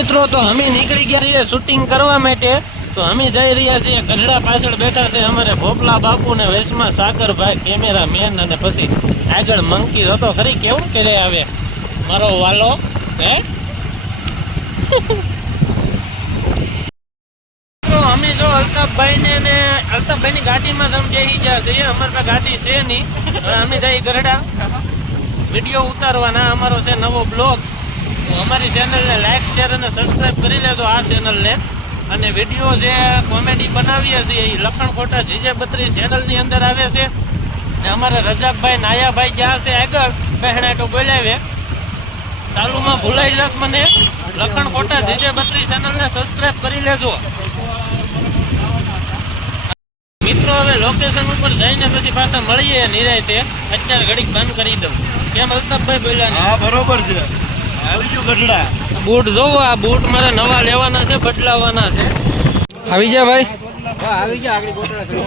મિત્રો તો અમે નીકળી ગયા છીએ શૂટિંગ કરવા માટે. તો અમે જઈ રહ્યા છીએ ગઢડા પાછળ બેઠા છે અમારે ભોપલા બાપુ ને વેશમાં સાગરભાઈ કેમેરા મેન અને પછી આગળ મંકી હતો ખરી કેવું કરે આવે મારો વાલો હે તો અમે જો અલ્તાફભાઈ ને અલ્તાફભાઈ ની ગાડીમાં તમે જઈ ગયા છીએ અમારે તો ગાડી છે નહીં. અમે જઈ ગઢડા વિડીયો ઉતારવાના અમારો છે નવો બ્લોગ. તો અમારી ચેનલને લાઈક શેર અને સબસ્ક્રાઈબ કરી લેજો આ ચેનલને. અને વિડીયો જે કોમેડી બનાવીએ છીએ એ લખણ ખોટા જીજે 32 ચેનલની અંદર આવે છે. ને અમારે રજાકભાઈ નાયાભાઈ જ્યાં છે આગળ પહેણાટો બોલાવે ચાલુમાં ભૂલાઈ જાત મને. લખણ ખોટા જીજે 32 ચેનલને સબસ્ક્રાઈબ કરી લેજો મિત્રો. હવે લોકેશન ઉપર જઈને પછી પાછા મળીએ નિરાયતે. અત્યારે ઘડીક બંધ કરી દઉં કેમ અલ્તાફભાઈ બોલ્યા? હા બરોબર છે. આવી ગયું ગઢડા. બૂટ જોવો આ બૂટ મારે નવા લેવાના છે બદલાવાના છે. આવી જા ભાઈ. આવી ગયા આગળ ગોટડા કરી.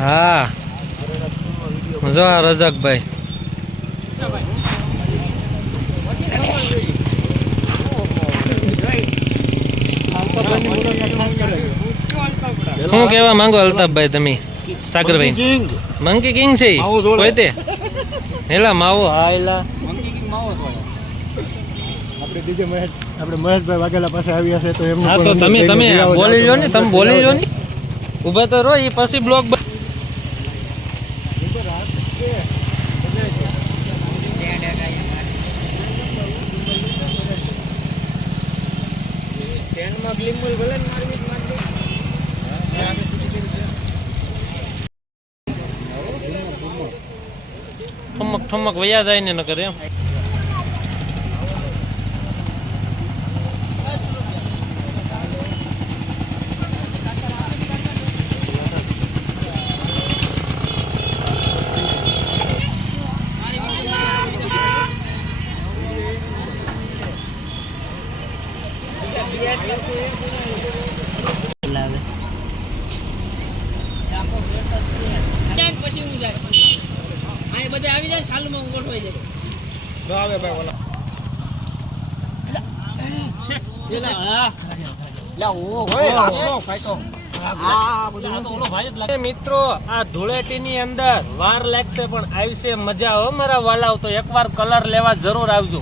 હા જો આ રજાકભાઈ શું કેવા માંગો અલ્તાફભાઈ તમે? સાગરભાઈ મંકી કિંગ છે કોઈ તે હેલા માવો. હા હેલા આપણે મહેશભાઈ વાઘેલા પાસે આવ્યા છે તો એમનું હા તો તમે બોલી લો ને. તમે બોલી લો ને ઉભા તો રહો એ પછી બ્લોગ ઠમક વયા જાય ને ન કરે એમ. મિત્રો આ ધૂળેટી ની અંદર વાર લાગશે પણ આવશે મજા હો મારા વાલાવ. તો એકવાર કલર લેવા જરૂર આવજો.